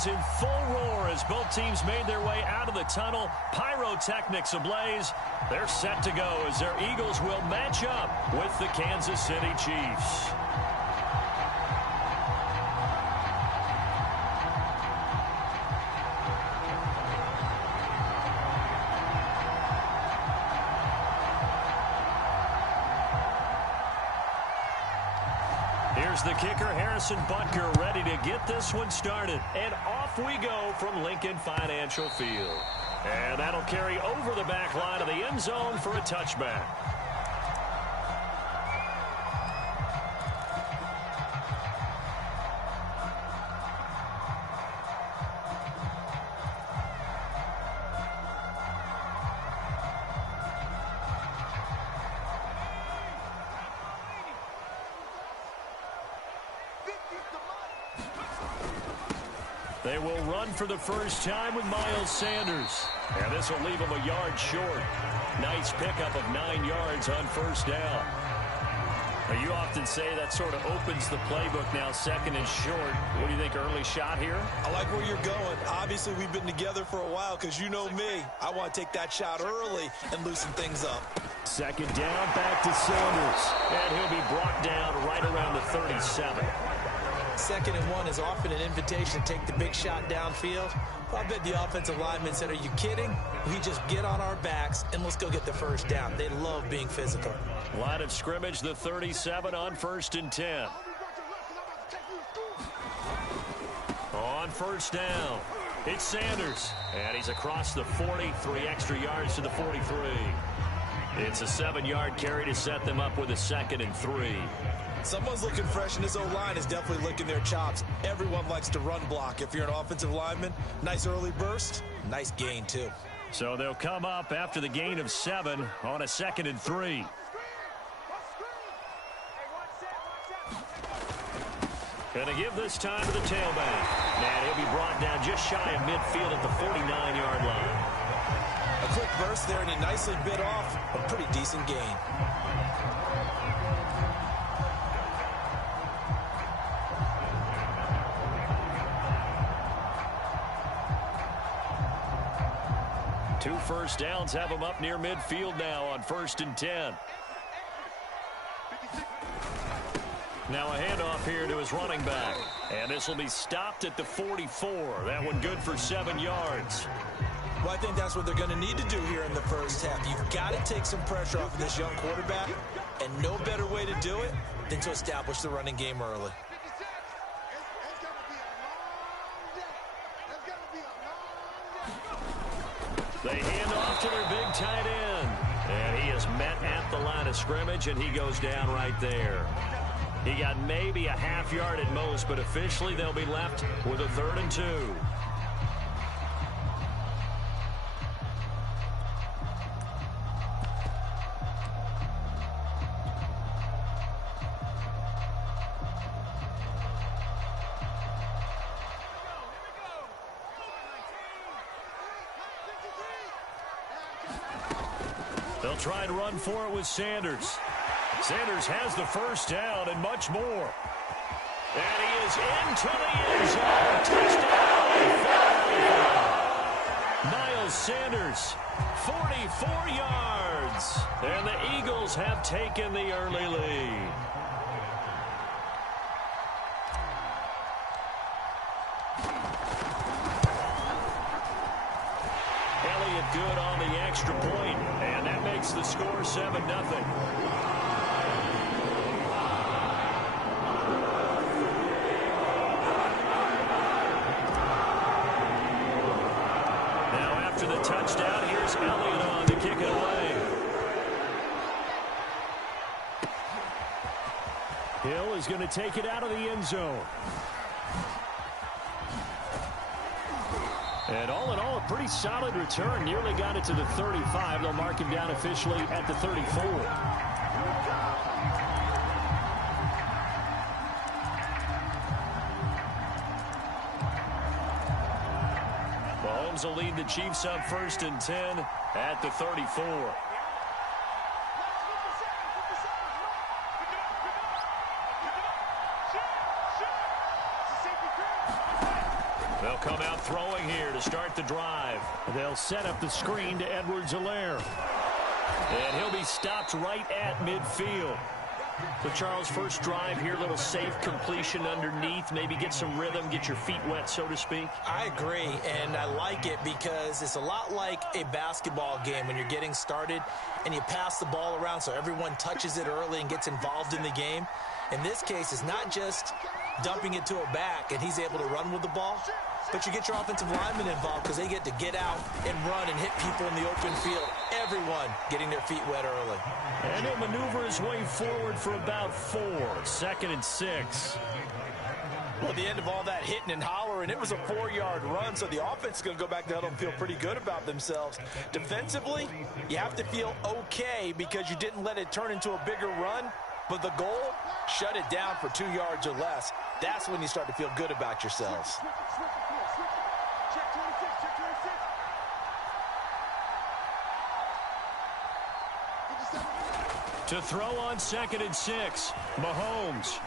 crowds in full roar as both teams made their way out of the tunnel. Pyrotechnics ablaze. They're set to go as their Eagles will match up with the Kansas City Chiefs. Here's the kicker, Harrison Butker, ready to get this one started. And off we go from Lincoln Financial Field. And that'll carry over the back line of the end zone for a touchback. They will run for the first time with Miles Sanders. And this will leave him a yard short. Nice pickup of 9 yards on first down. Now, you often say that sort of opens the playbook now, second and short. What do you think, early shot here? I like where you're going. Obviously, we've been together for a while because you know me. I want to take that shot early and loosen things up. Second down, back to Sanders. And he'll be brought down right around the 37. 2nd and 1 is often an invitation to take the big shot downfield. I bet the offensive lineman said, are you kidding? We just get on our backs and let's go get the first down. They love being physical. Line of scrimmage, the 37 on 1st and 10. On first down, it's Sanders. And he's across the 40, 3 extra yards to the 43. It's a 7-yard carry to set them up with a 2nd and 3. Someone's looking fresh, and this O-line is definitely licking their chops. Everyone likes to run block. If you're an offensive lineman, nice early burst, nice gain, too. So they'll come up after the gain of 7 on a 2nd and 3. Gonna give this time to the tailback. And he'll be brought down just shy of midfield at the 49-yard line. A quick burst there, and he nicely bit off a pretty decent gain. Two first downs have him up near midfield now on 1st and 10. Now a handoff here to his running back. And this will be stopped at the 44. That one good for 7 yards. Well, I think that's what they're going to need to do here in the first half. You've got to take some pressure off of this young quarterback. And no better way to do it than to establish the running game early. They hand off to their big tight end. And he is met at the line of scrimmage, and he goes down right there. He got maybe a half yard at most, but officially they'll be left with a 3rd and 2. They'll try and run for it with Sanders. Sanders has the first down and much more. And he is into the end zone. Touchdown. Miles Sanders, 44 yards. And the Eagles have taken the early lead. Elliott good on the extra point, and that makes the score 7-0. Now after the touchdown, here's Elliott on to kick it away. Hill is going to take it out of the end zone. And all in all, a pretty solid return. Nearly got it to the 35. They'll mark him down officially at the 34. Mahomes will lead the Chiefs up 1st and 10 at the 34. They'll come out throwing here to start the drive. They'll set up the screen to Edwards-Helaire. And he'll be stopped right at midfield. So, Charles, first drive here, little safe completion underneath. Maybe get some rhythm, get your feet wet, so to speak. I agree, and I like it because it's a lot like a basketball game when you're getting started and you pass the ball around so everyone touches it early and gets involved in the game. In this case, it's not just dumping it to a back and he's able to run with the ball, but you get your offensive linemen involved because they get to get out and run and hit people in the open field. Everyone getting their feet wet early. And he'll maneuver his way forward for about 4. 2nd and 6. Well, at the end of all that hitting and hollering, it was a 4-yard run, so the offense is going to go back to huddle and feel pretty good about themselves. Defensively, you have to feel okay because you didn't let it turn into a bigger run, but the goal, shut it down for 2 yards or less. That's when you start to feel good about yourselves. To throw on 2nd and 6, Mahomes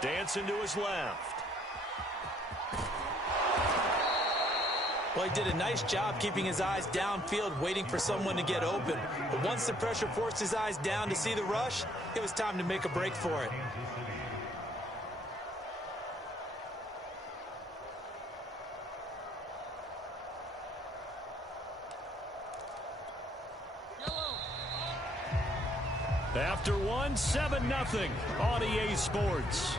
dancing to his left. Well, he did a nice job keeping his eyes downfield, waiting for someone to get open. But once the pressure forced his eyes down to see the rush, it was time to make a break for it. After 1, 7-0 on EA Sports.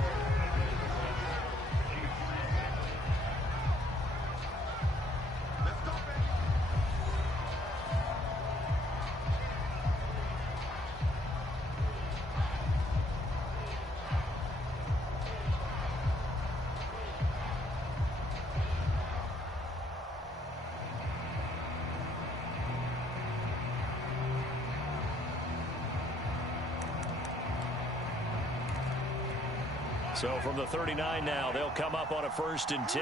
So from the 39 now, they'll come up on a 1st and 10.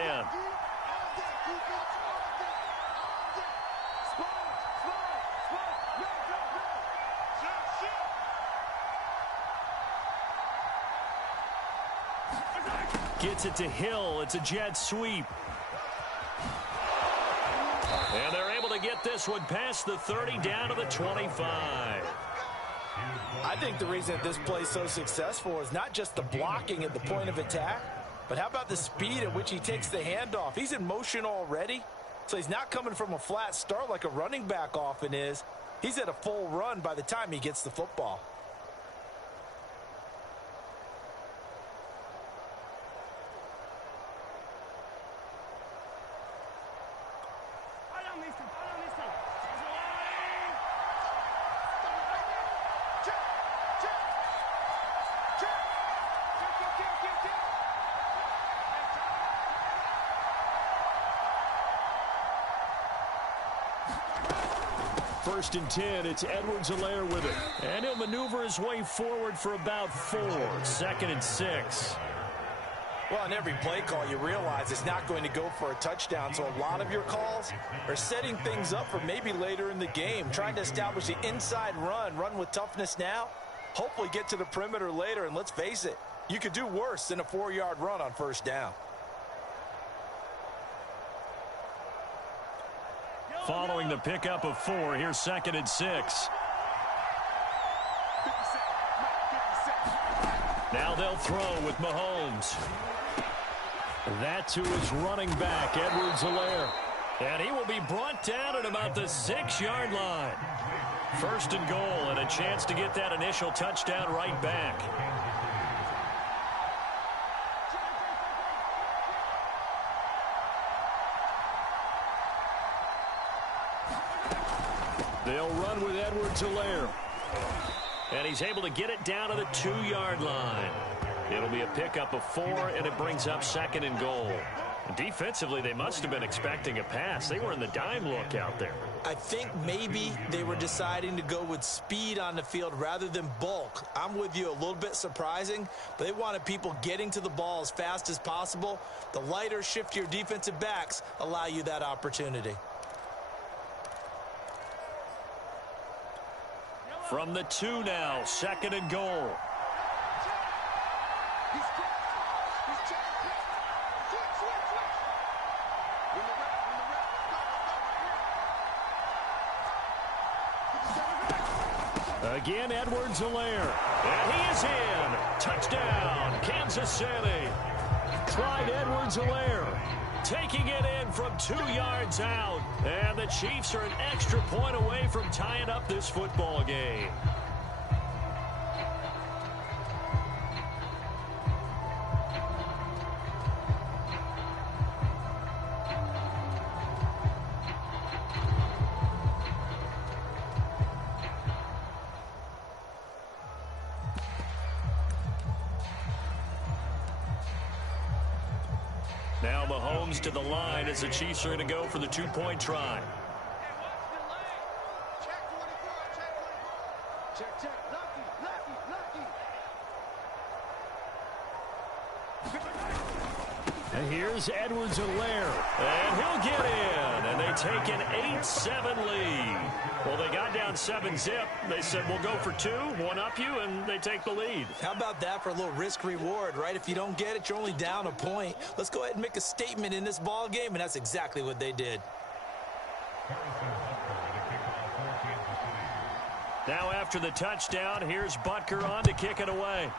Gets it to Hill. It's a jet sweep. And they're able to get this one past the 30 down to the 25. I think the reason that this play is so successful is not just the blocking at the point of attack, but how about the speed at which he takes the handoff? He's in motion already, so he's not coming from a flat start like a running back often is. He's at a full run by the time he gets the football. First and 10, it's Edwards-Helaire with it. And he'll maneuver his way forward for about 4. 2nd and 6. Well, in every play call, you realize it's not going to go for a touchdown, so a lot of your calls are setting things up for maybe later in the game, trying to establish the inside run with toughness now, hopefully get to the perimeter later, and let's face it, you could do worse than a 4-yard run on 1st down. Following the pickup of 4, here's 2nd and 6. Now they'll throw with Mahomes. That to his running back, Edwards-Helaire. And he will be brought down at about the 6-yard line. 1st and goal, and a chance to get that initial touchdown right back. They'll run with Edwards-Helaire. And he's able to get it down to the 2-yard line. It'll be a pickup of 4, and it brings up 2nd and goal. Defensively, they must have been expecting a pass. They were in the dime look out there. I think maybe they were deciding to go with speed on the field rather than bulk. I'm with you, a little bit surprising, but they wanted people getting to the ball as fast as possible. The lighter, shiftier defensive backs allow you that opportunity. From the 2 now, 2nd and goal. Again, Edwards-Helaire. And he is in. Touchdown, Kansas City. Clyde Edwards-Helaire taking it in from 2 yards out. And the Chiefs are an extra point away from tying up this football game. Now Mahomes to the line as the Chiefs are going to go for the two-point try. And here's Edwards-Helaire, and he'll get in, and they take an 8-7 lead. Well, they got down 7-zip. They said, we'll go for two, one up you, and they take the lead. How about that for a little risk-reward, right? If you don't get it, you're only down a point. Let's go ahead and make a statement in this ball game, and that's exactly what they did. Now after the touchdown, here's Butker on to kick it away.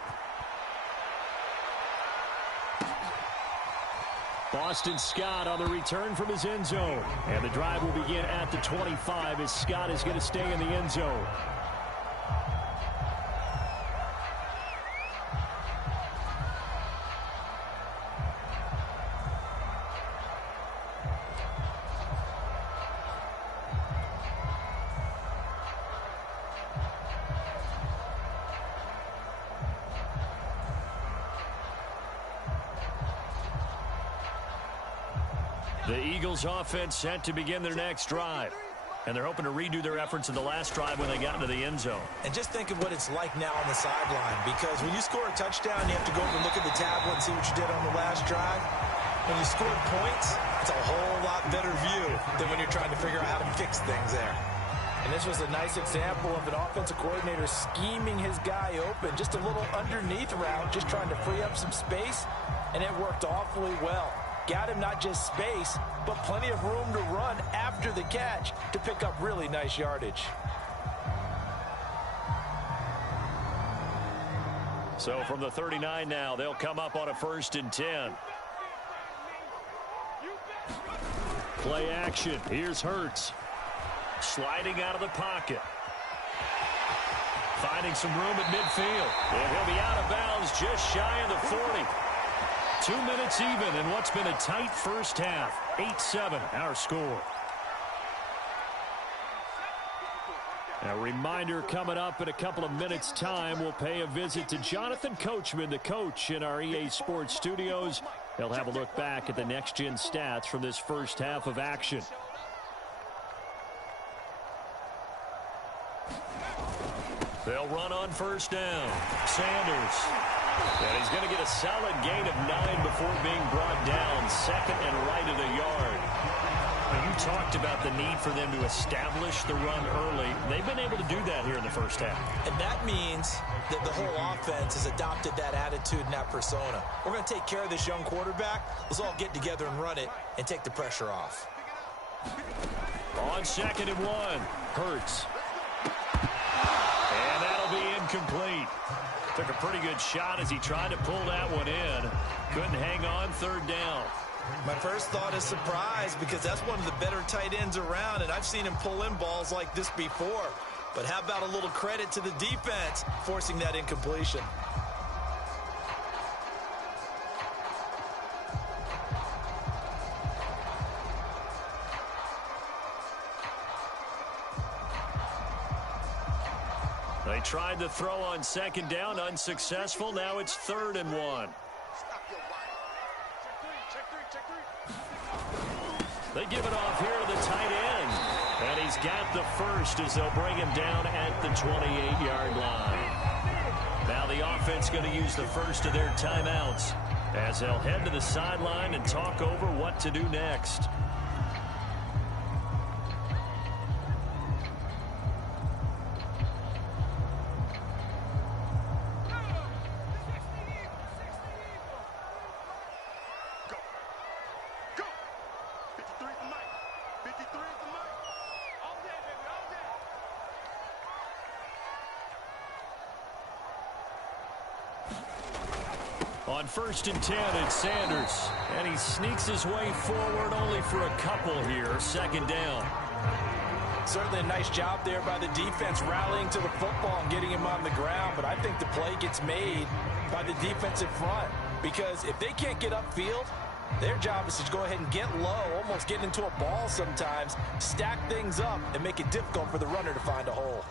Boston Scott on the return from his end zone. And the drive will begin at the 25 as Scott is going to stay in the end zone. The Eagles offense set to begin their next drive. And they're hoping to redo their efforts in the last drive when they got into the end zone. And just think of what it's like now on the sideline, because when you score a touchdown, you have to go over and look at the tablet and see what you did on the last drive. When you scored points, it's a whole lot better view than when you're trying to figure out how to fix things there. And this was a nice example of an offensive coordinator scheming his guy open. Just a little underneath route, just trying to free up some space, and it worked awfully well. Got him not just space, but plenty of room to run after the catch to pick up really nice yardage. So from the 39 now, they'll come up on a 1st and 10. Play action. Here's Hurts. Sliding out of the pocket. Finding some room at midfield. And he'll be out of bounds just shy of the 40. 2 minutes even in what's been a tight first half. 8-7 our score. A reminder coming up in a couple of minutes' time. We'll pay a visit to Jonathan Coachman, the coach in our EA Sports studios. He'll have a look back at the next-gen stats from this first half of action. They'll run on 1st down. Sanders. And he's going to get a solid gain of 9 before being brought down. 2nd and right at a yard. You talked about the need for them to establish the run early. They've been able to do that here in the first half. And that means that the whole offense has adopted that attitude and that persona. We're going to take care of this young quarterback. Let's all get together and run it and take the pressure off. On 2nd and 1, Hurts. And that'll be incomplete. Took a pretty good shot as he tried to pull that one in. Couldn't hang on 3rd down. My first thought is surprise, because that's one of the better tight ends around, and I've seen him pull in balls like this before. But how about a little credit to the defense forcing that incompletion? They tried to throw on 2nd down, unsuccessful. Now it's 3rd and 1. They give it off here to the tight end. And he's got the first as they'll bring him down at the 28-yard line. Now the offense going to use the first of their timeouts as they'll head to the sideline and talk over what to do next. On 1st and 10, it's Sanders. And he sneaks his way forward only for a couple here. 2nd down. Certainly a nice job there by the defense rallying to the football and getting him on the ground. But I think the play gets made by the defensive front. Because if they can't get upfield, their job is to go ahead and get low, almost get into a ball sometimes, stack things up, and make it difficult for the runner to find a hole.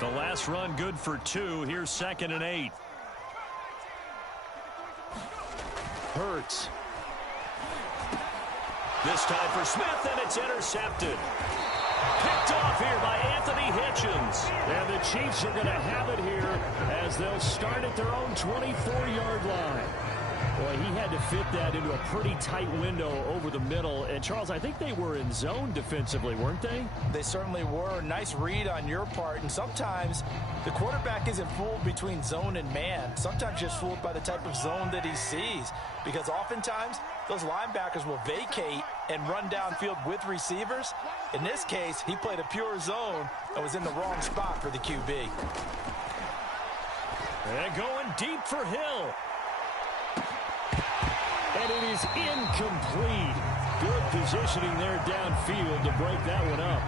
The last run good for 2. Here's 2nd and 8. Hurts. This time for Smith, and it's intercepted. Picked off here by Anthony Hitchens. And the Chiefs are going to have it here as they'll start at their own 24-yard line. Boy, he had to fit that into a pretty tight window over the middle. And, Charles, I think they were in zone defensively, weren't they? They certainly were. Nice read on your part. And sometimes the quarterback isn't fooled between zone and man. Sometimes just fooled by the type of zone that he sees. Because oftentimes those linebackers will vacate and run downfield with receivers. In this case, he played a pure zone and was in the wrong spot for the QB. And going deep for Hill. And it is incomplete. Good positioning there downfield to break that one up.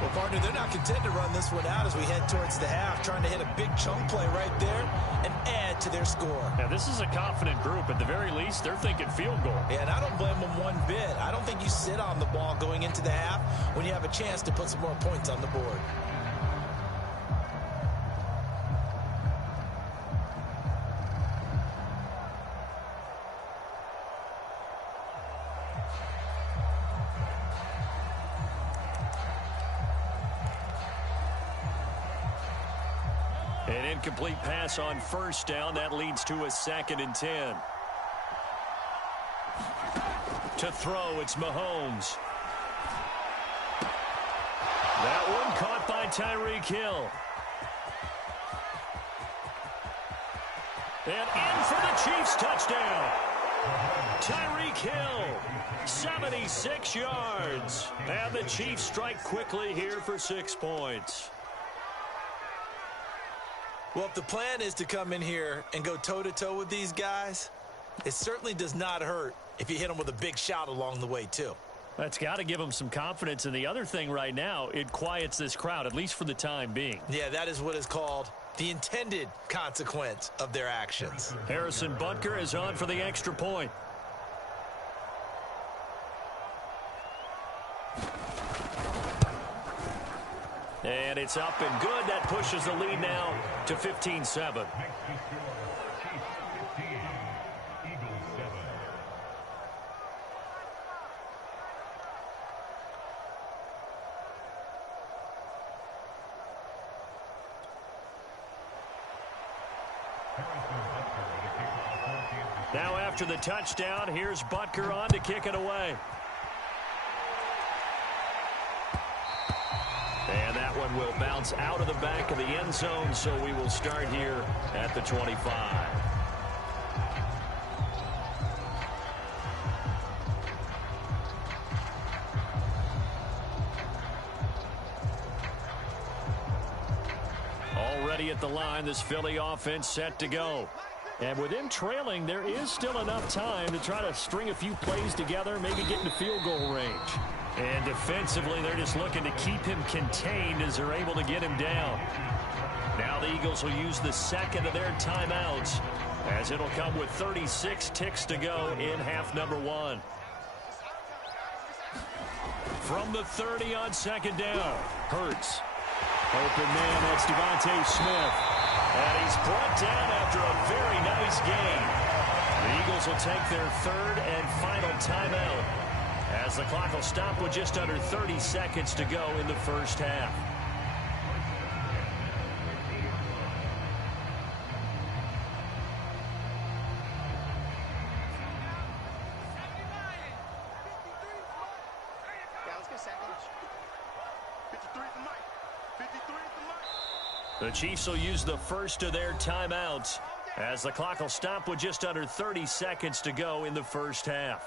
Well, partner, they're not content to run this one out as we head towards the half, trying to hit a big chunk play right there and add to their score. Yeah, this is a confident group. At the very least, they're thinking field goal. Yeah, and I don't blame them one bit. I don't think you sit on the ball going into the half when you have a chance to put some more points on the board. An incomplete pass on 1st down. That leads to a 2nd and 10. To throw, it's Mahomes. That one caught by Tyreek Hill. And in for the Chiefs touchdown. Tyreek Hill, 76 yards. And the Chiefs strike quickly here for 6 points. Well, if the plan is to come in here and go toe-to-toe with these guys, it certainly does not hurt if you hit them with a big shot along the way, too. That's got to give them some confidence. And the other thing right now, it quiets this crowd, at least for the time being. Yeah, that is what is called the intended consequence of their actions. Harrison Butker is on for the extra point. And it's up and good. That pushes the lead now to 15-7. Now after the touchdown, here's Butker on to kick it away. And that one will bounce out of the back of the end zone, so we will start here at the 25. Already at the line, this Philly offense set to go. And with them trailing, there is still enough time to try to string a few plays together, maybe get into field goal range. And defensively, they're just looking to keep him contained as they're able to get him down. Now the Eagles will use the 2nd of their timeouts as it'll come with 36 ticks to go in half number 1. From the 30 on 2nd down, Hurts. Open man, that's Devontae Smith. And he's brought down after a very nice game. The Eagles will take their 3rd and final timeout as the clock will stop with just under 30 seconds to go in the first half. The Chiefs will use the first of their timeouts as the clock will stop with just under 30 seconds to go in the first half.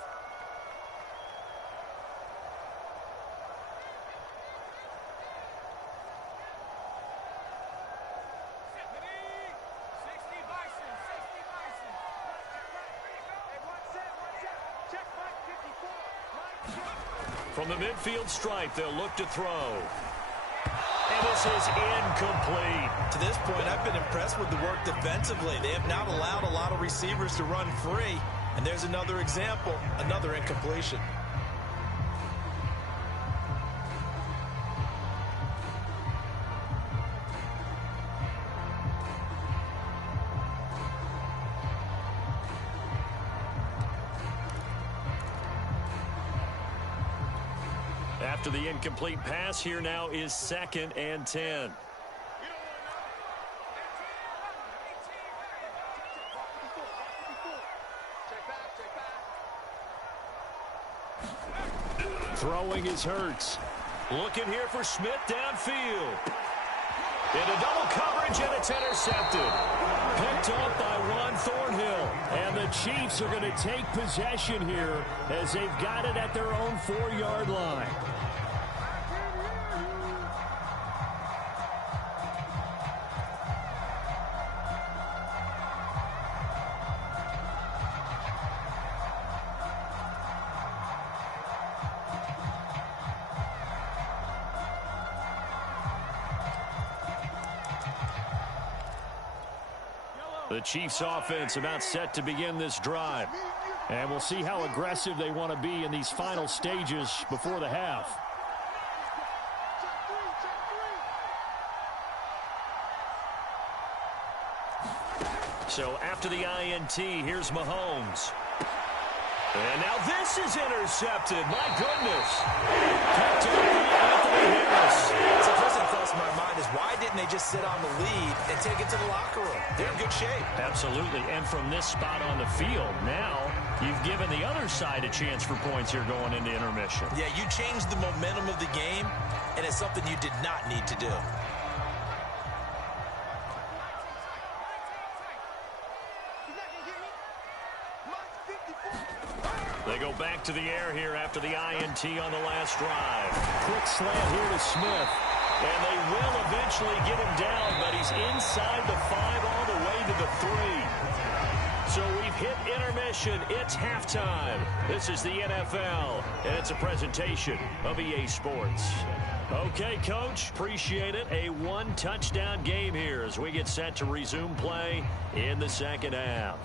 From the midfield stripe, they'll look to throw. And this is incomplete. To this point, I've been impressed with the work defensively. They have not allowed a lot of receivers to run free. And there's another example, another incompletion. After the incomplete pass, here now is 2nd and 10. Throwing is Hurts. Looking here for Smith downfield. Into double coverage, and it's intercepted. Picked off by Juan Thornhill. And the Chiefs are going to take possession here as they've got it at their own 4-yard line. The Chiefs offense about set to begin this drive. And we'll see how aggressive they want to be in these final stages before the half. So after the INT, here's Mahomes. And now this is intercepted. My goodness. Picked up by Anthony Harris. So the first thing that crossed my mind is why didn't they just sit on the lead and take it to the locker room? They're in good shape. Absolutely. And from this spot on the field, now you've given the other side a chance for points here going into intermission. Yeah, you changed the momentum of the game, and it's something you did not need to do. They go back to the air here after the INT on the last drive. Quick slant here to Smith. And they will eventually get him down, but he's inside the 5 all the way to the 3. So we've hit intermission. It's halftime. This is the NFL, and it's a presentation of EA Sports. Okay, Coach, appreciate it. A 1-touchdown game here as we get set to resume play in the second half.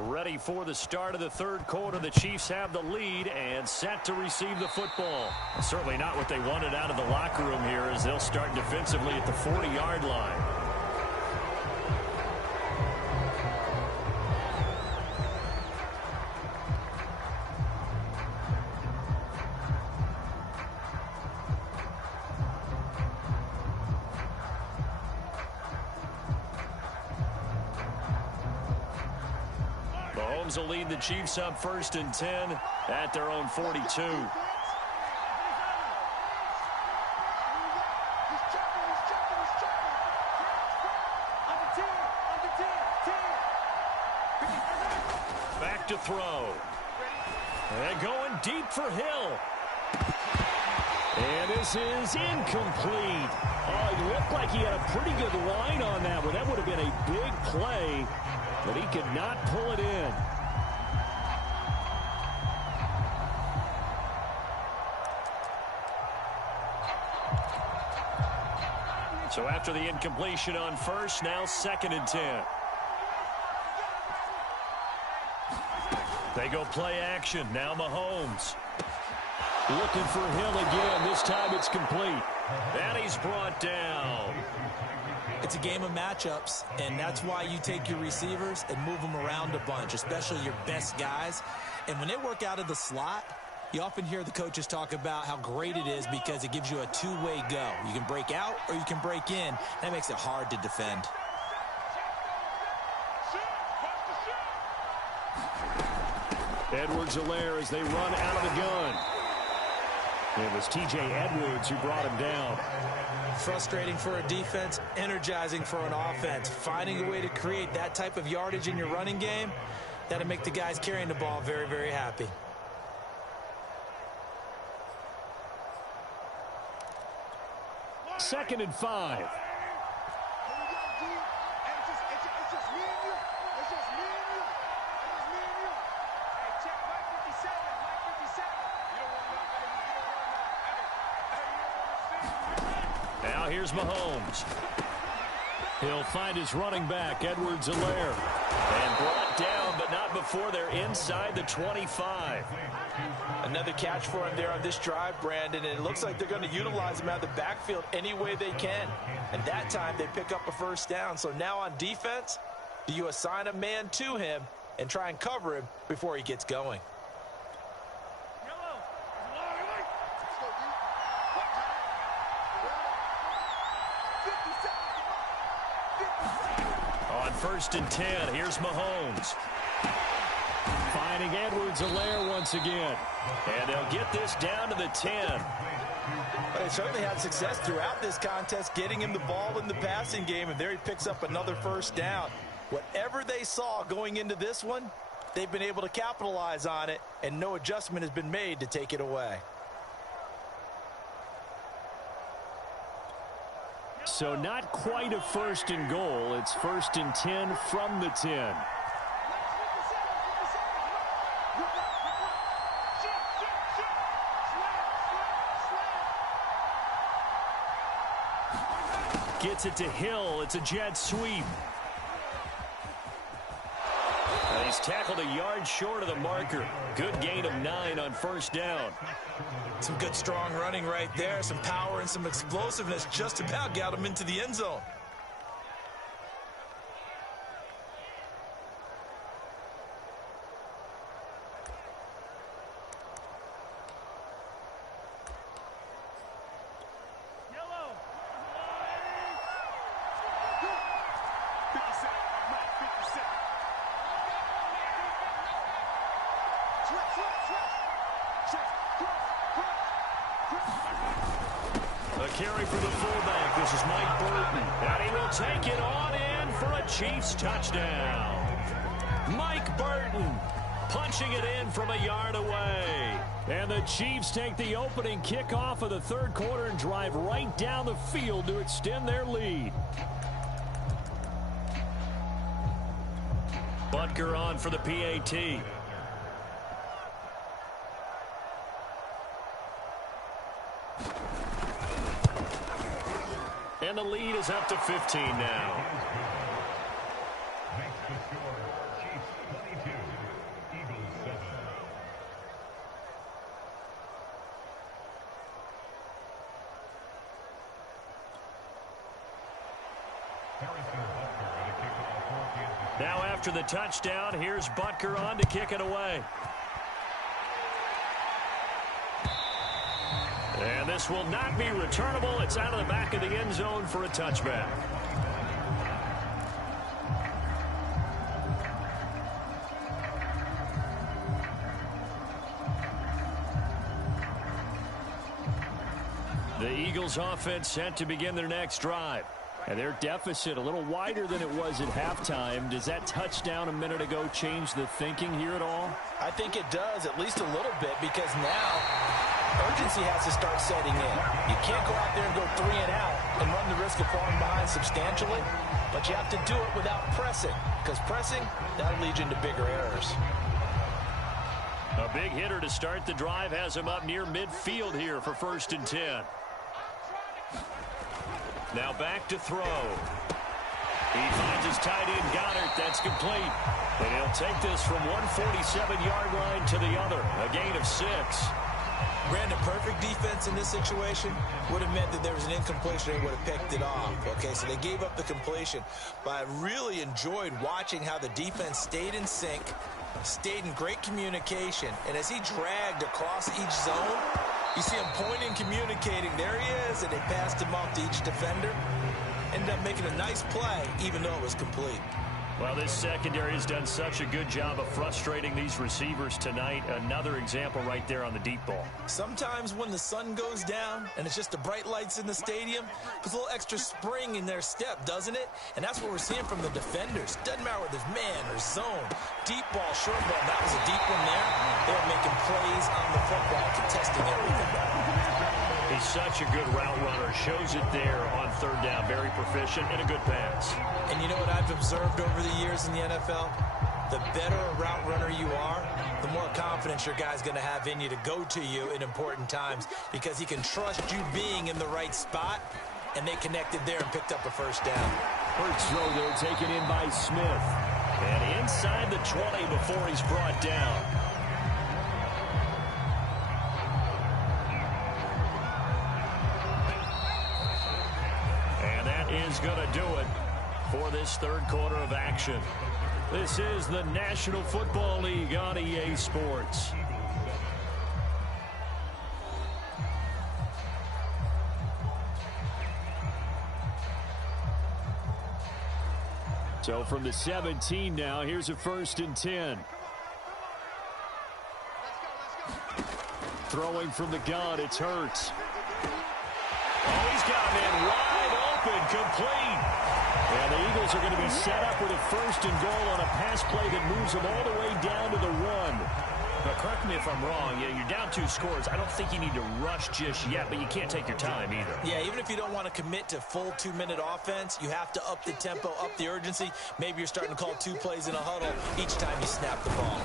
Ready for the start of the third quarter. The Chiefs have the lead and set to receive the football. Certainly not what they wanted out of the locker room here as they'll start defensively at the 40-yard line. Mahomes will lead the Chiefs up 1st and 10 at their own 42. Back to throw. And going deep for Hill. And this is incomplete. Oh, he looked like he had a pretty good line on that one. That would have been a big play, but he could not pull it in. So after the incompletion on first, now 2nd and 10. They go play action. Now Mahomes. Looking for Hill again. This time it's complete. And he's brought down. It's a game of matchups, and that's why you take your receivers and move them around a bunch, especially your best guys. And when they work out of the slot, you often hear the coaches talk about how great it is because it gives you a two-way go. You can break out or you can break in. That makes it hard to defend. Edwards-Helaire as they run out of the gun. It was T.J. Edwards who brought him down. Frustrating for a defense, energizing for an offense. Finding a way to create that type of yardage in your running game, that'll make the guys carrying the ball very, very happy. Second and 5. Now here's Mahomes. He'll find his running back, Edwards-Helaire. And brought down, but not before they're inside the 25. Another catch for him there on this drive, Brandon, and it looks like they're going to utilize him out of the backfield any way they can. And that time they pick up a first down. So now on defense, do you assign a man to him and try and cover him before he gets going? On 1st and 10, here's Mahomes. Finding Edwards-Helaire once again. And they'll get this down to the 10. They certainly had success throughout this contest, getting him the ball in the passing game, and there he picks up another first down. Whatever they saw going into this one, they've been able to capitalize on it, and no adjustment has been made to take it away. So not quite a 1st and goal. It's 1st and 10 from the 10. Gets it to Hill. It's a jet sweep. And he's tackled a yard short of the marker. Good gain of 9 on 1st down. Some good, strong running right there. Some power and some explosiveness just about got him into the end zone. A carry for the fullback. This is Mike Burton. And he will take it on in for a Chiefs touchdown. Mike Burton punching it in from a yard away. And the Chiefs take the opening kickoff of the 3rd quarter and drive right down the field to extend their lead. Butker on for the PAT. And the lead is up to 15 now. Now after the touchdown, here's Butker on to kick it away. And this will not be returnable. It's out of the back of the end zone for a touchback. The Eagles offense set to begin their next drive. And their deficit a little wider than it was at halftime. Does that touchdown a minute ago change the thinking here at all? I think it does, at least a little bit, because now urgency has to start setting in. You can't go out there and go 3 and out and run the risk of falling behind substantially, but you have to do it without pressing, because pressing, that'll lead you into bigger errors. A big hitter to start the drive has him up near midfield here for 1st and 10. Now back to throw. He finds his tight end, Goddard. That's complete. And he'll take this from 147-yard line to the other. A gain of 6. Brandon, perfect defense in this situation would have meant that there was an incompletion. They would have picked it off. Okay, so they gave up the completion. But I really enjoyed watching how the defense stayed in sync, stayed in great communication. And as he dragged across each zone, you see him pointing, communicating. There he is, and they passed him off to each defender. Ended up making a nice play, even though it was complete. Well, this secondary has done such a good job of frustrating these receivers tonight. Another example right there on the deep ball. Sometimes when the sun goes down and it's just the bright lights in the stadium, puts a little extra spring in their step, doesn't it? And that's what we're seeing from the defenders. Doesn't matter whether it's man or zone, deep ball, short ball. That was a deep one there. They're making plays on the football, contesting everything. He's such a good route runner. Shows it there on third down. Very proficient and a good pass. And you know what I've observed over the years in the NFL? The better a route runner you are, the more confidence your guy's going to have in you to go to you in important times because he can trust you being in the right spot, and they connected there and picked up a first down. First throw there taken in by Smith. And inside the 20 before he's brought down. Is going to do it for this third quarter of action. This is the National Football League on EA Sports. So from the 17 now, here's a 1st and 10. Throwing from the gun, it's Hurts. Oh, he's got a man wide open, complete. And the Eagles are going to be set up with a 1st and goal on a pass play that moves them all the way down to the 1. But correct me if I'm wrong. You're down 2 scores. I don't think you need to rush just yet, but you can't take your time either. Yeah, even if you don't want to commit to full 2-minute offense, you have to up the tempo, up the urgency. Maybe you're starting to call 2 plays in a huddle each time you snap the ball.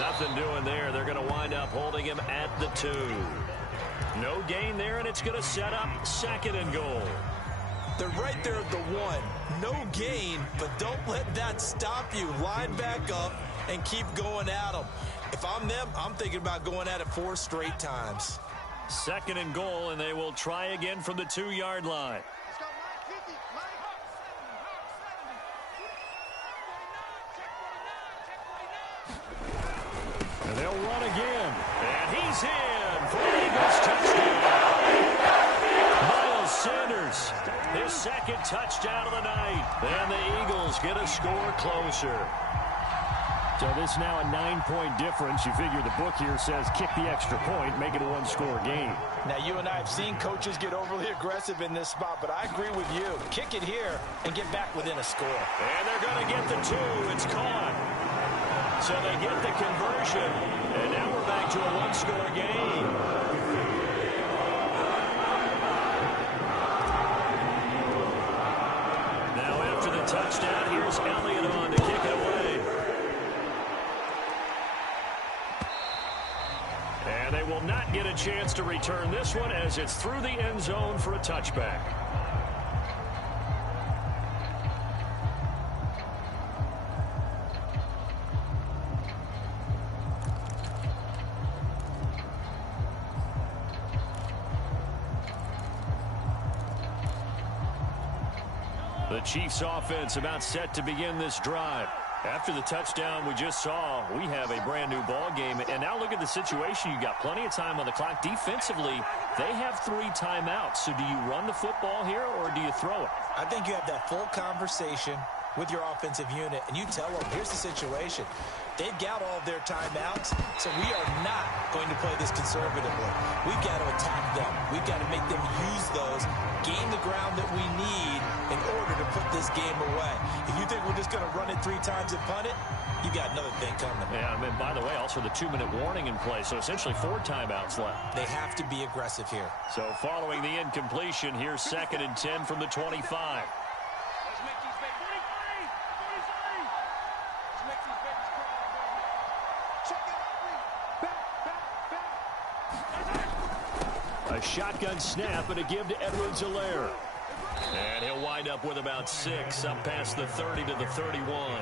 Nothing doing there. They're going to wind up holding him at the 2. No gain there, and it's going to set up 2nd and goal. They're right there at the 1. No gain, but don't let that stop you. Line back up and keep going at them. If I'm them, I'm thinking about going at it 4 straight times. 2nd and goal, and they will try again from the 2-yard line. And they'll run again. And he's in for the Eagles touchdown. Miles Sanders, his 2nd touchdown of the night. And the Eagles get a score closer. So this is now a 9-point difference. You figure the book here says kick the extra point, make it a 1-score game. Now, you and I have seen coaches get overly aggressive in this spot, but I agree with you. Kick it here and get back within a score. And they're going to get the 2. It's caught. So they get the conversion. And now we're back to a 1-score game. Now after the touchdown, here's Elliott on to kick it away. And they will not get a chance to return this one as it's through the end zone for a touchback. The Chiefs offense about set to begin this drive. After the touchdown we just saw, we have a brand new ball game. And now look at the situation. You got plenty of time on the clock. Defensively, they have 3 timeouts. So do you run the football here or do you throw it? I think you have that full conversation with your offensive unit, and you tell them, here's the situation. They've got all of their timeouts, so we are not going to play this conservatively. We've got to attack them. We've got to make them use those, gain the ground that we need in order to put this game away. If you think we're just going to run it 3 times and punt it, you got another thing coming. Yeah, I mean, by the way, also the 2-minute warning in play, so essentially 4 timeouts left. They have to be aggressive here. So following the incompletion, here's 2nd and 10 from the 25. A shotgun snap and a give to Edwards-Helaire. And he'll wind up with about 6 up past the 30 to the 31. All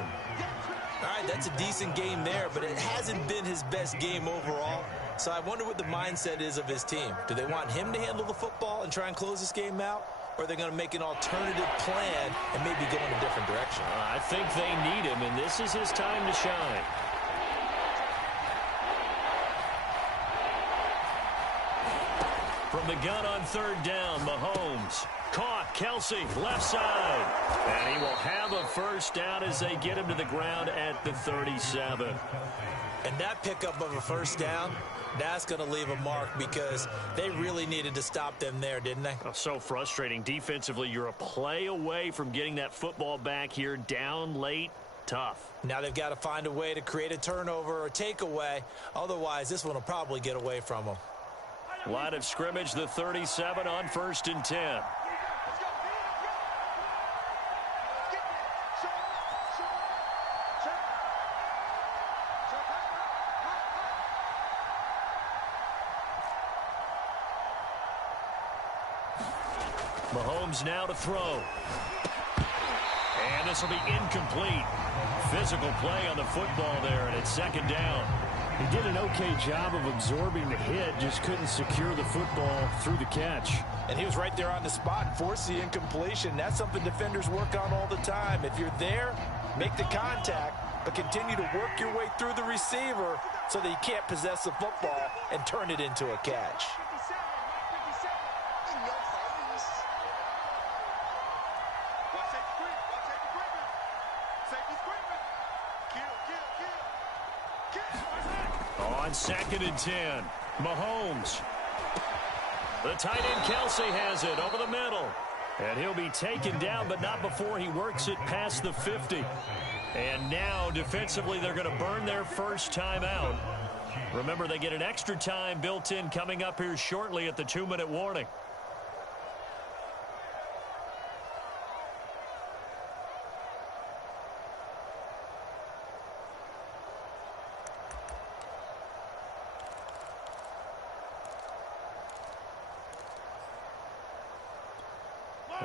right, that's a decent game there, but it hasn't been his best game overall. So I wonder what the mindset is of his team. Do they want him to handle the football and try and close this game out? Or are they going to make an alternative plan and maybe go in a different direction? I think they need him, and this is his time to shine. From the gun on 3rd down, Mahomes. Caught. Kelsey, left side. And he will have a first down as they get him to the ground at the 37. And that pickup of a first down, that's going to leave a mark because they really needed to stop them there, didn't they? Oh, so frustrating. Defensively, you're a play away from getting that football back here. Down late, tough. Now they've got to find a way to create a turnover or takeaway. Otherwise, this one will probably get away from them. Line of scrimmage, the 37 on 1st and 10. Mahomes now to throw. And this will be incomplete. Physical play on the football there, and it's 2nd down. He did an okay job of absorbing the hit, just couldn't secure the football through the catch. And he was right there on the spot and forced the incompletion. That's something defenders work on all the time. If you're there, make the contact, but continue to work your way through the receiver so that you can't possess the football and turn it into a catch. On 2nd and 10, Mahomes. The tight end Kelsey has it over the middle. And he'll be taken down, but not before he works it past the 50. And now, defensively, they're going to burn their first time out. Remember, they get an extra time built in coming up here shortly at the 2-minute warning.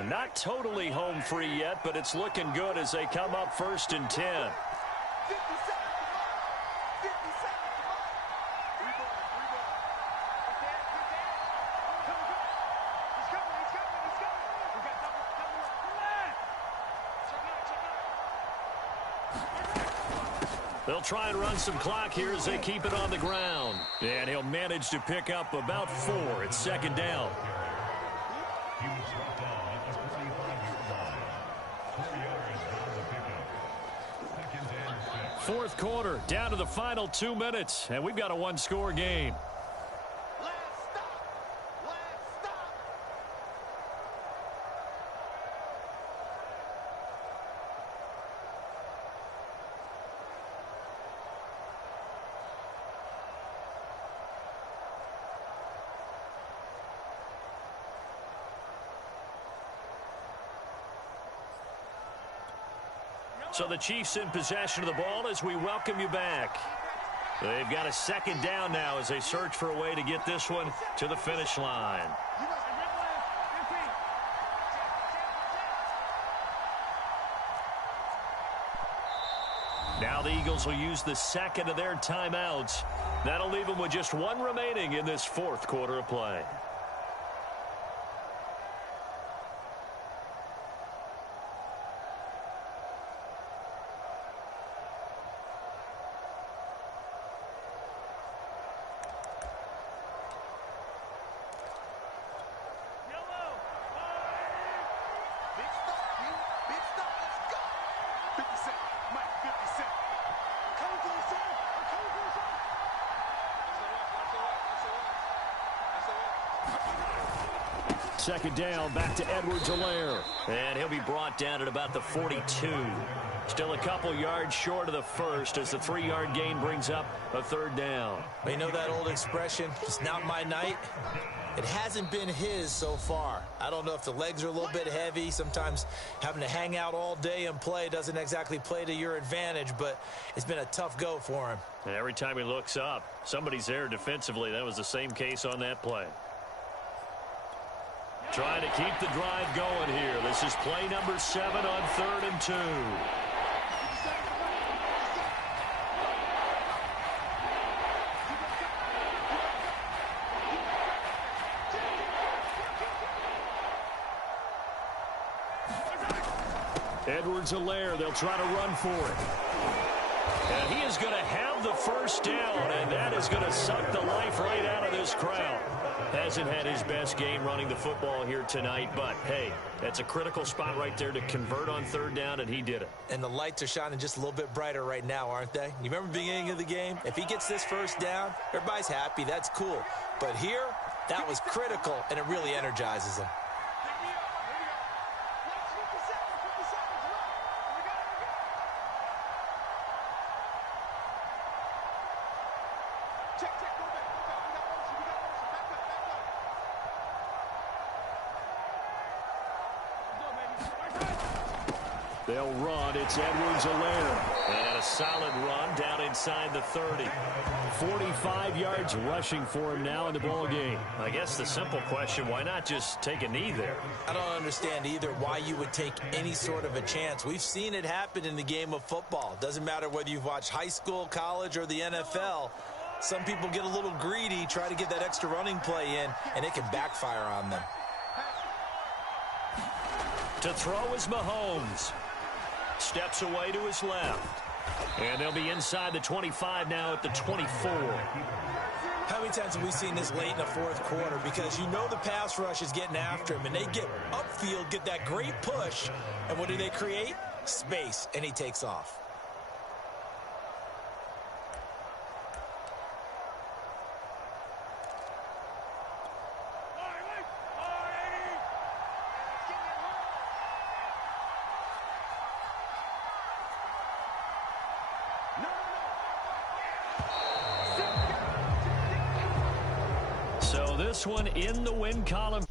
Not totally home free yet, but it's looking good as they come up 1st and 10. They'll try and run some clock here as they keep it on the ground. And he'll manage to pick up about 4. It's 2nd down. 4th quarter, down to the final 2 minutes, and we've got a 1-score game. So the Chiefs in possession of the ball as we welcome you back. They've got a 2nd down now as they search for a way to get this one to the finish line. Now the Eagles will use the 2nd of their timeouts. That'll leave them with just 1 remaining in this 4th quarter of play. Second down, back to Edwards-Helaire. And he'll be brought down at about the 42. Still a couple yards short of the first as the 3-yard gain brings up a 3rd down. You know that old expression, it's not my night? It hasn't been his so far. I don't know if the legs are a little bit heavy. Sometimes having to hang out all day and play doesn't exactly play to your advantage, but it's been a tough go for him. And every time he looks up, somebody's there defensively. That was the same case on that play. Trying to keep the drive going here. This is play number 7 on 3rd and 2. Edwards-Helaire, they'll try to run for it. And He is going to have the first down, and that is going to suck the life right out of this crowd. Hasn't had his best game running the football here tonight, but, hey, that's a critical spot right there to convert on third down, and he did it. And the lights are shining just a little bit brighter right now, aren't they? You remember the beginning of the game? If he gets this first down, everybody's happy. That's cool. But here, that was critical, and it really energizes him. They'll run. It's Edwards-Helaire. And a solid run down inside the 30. 45 yards rushing for him now in the ball game. I guess the simple question, why not just take a knee there? I don't understand either why you would take any sort of a chance. We've seen it happen in the game of football. Doesn't matter whether you've watched high school, college, or the NFL. Some people get a little greedy, try to get that extra running play in, and it can backfire on them. To throw is Mahomes. Steps away to his left. And they'll be inside the 25 now at the 24. How many times have we seen this late in the fourth quarter? Because you know the pass rush is getting after him, and they get upfield, get that great push, and what do they create? Space, and he takes off. So this one in the win column.